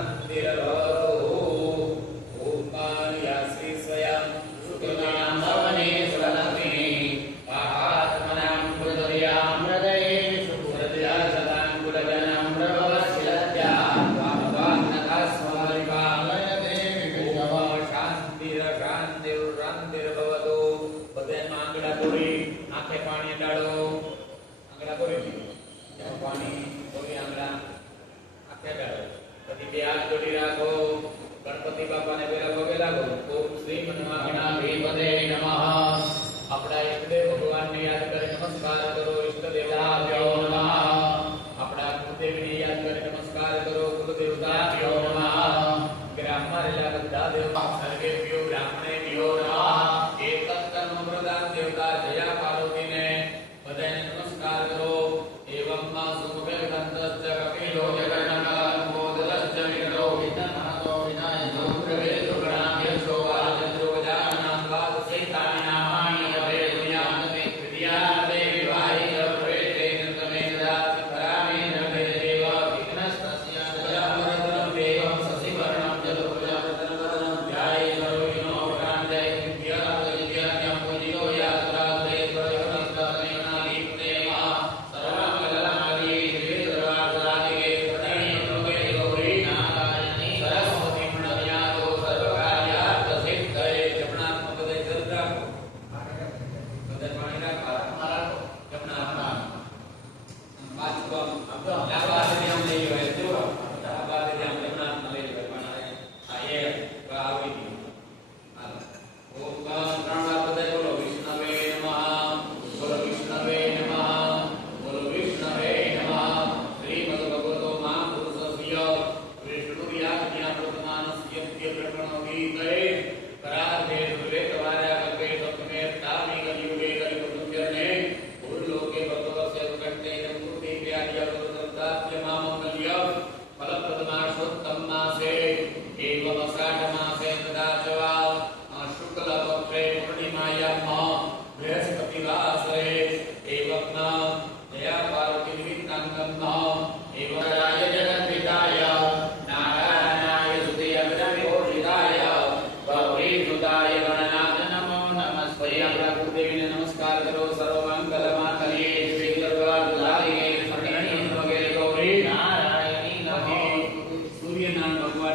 Shanti भगवान ने याद कर नमस्कार करो I'm done.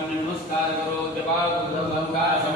नमस्कार करो जपा बुद्धम ओंकार सम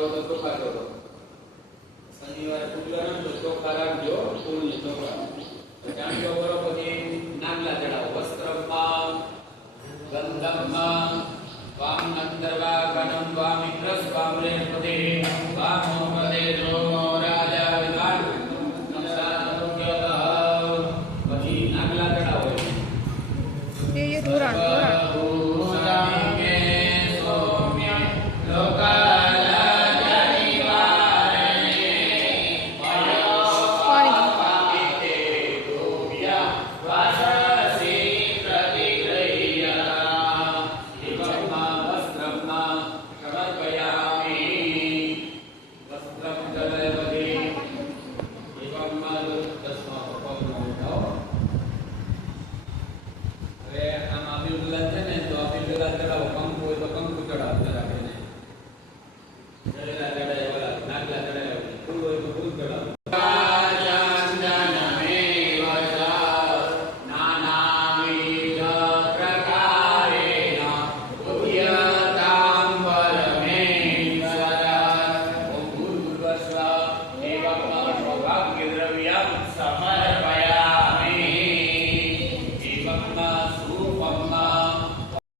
Pablo tanto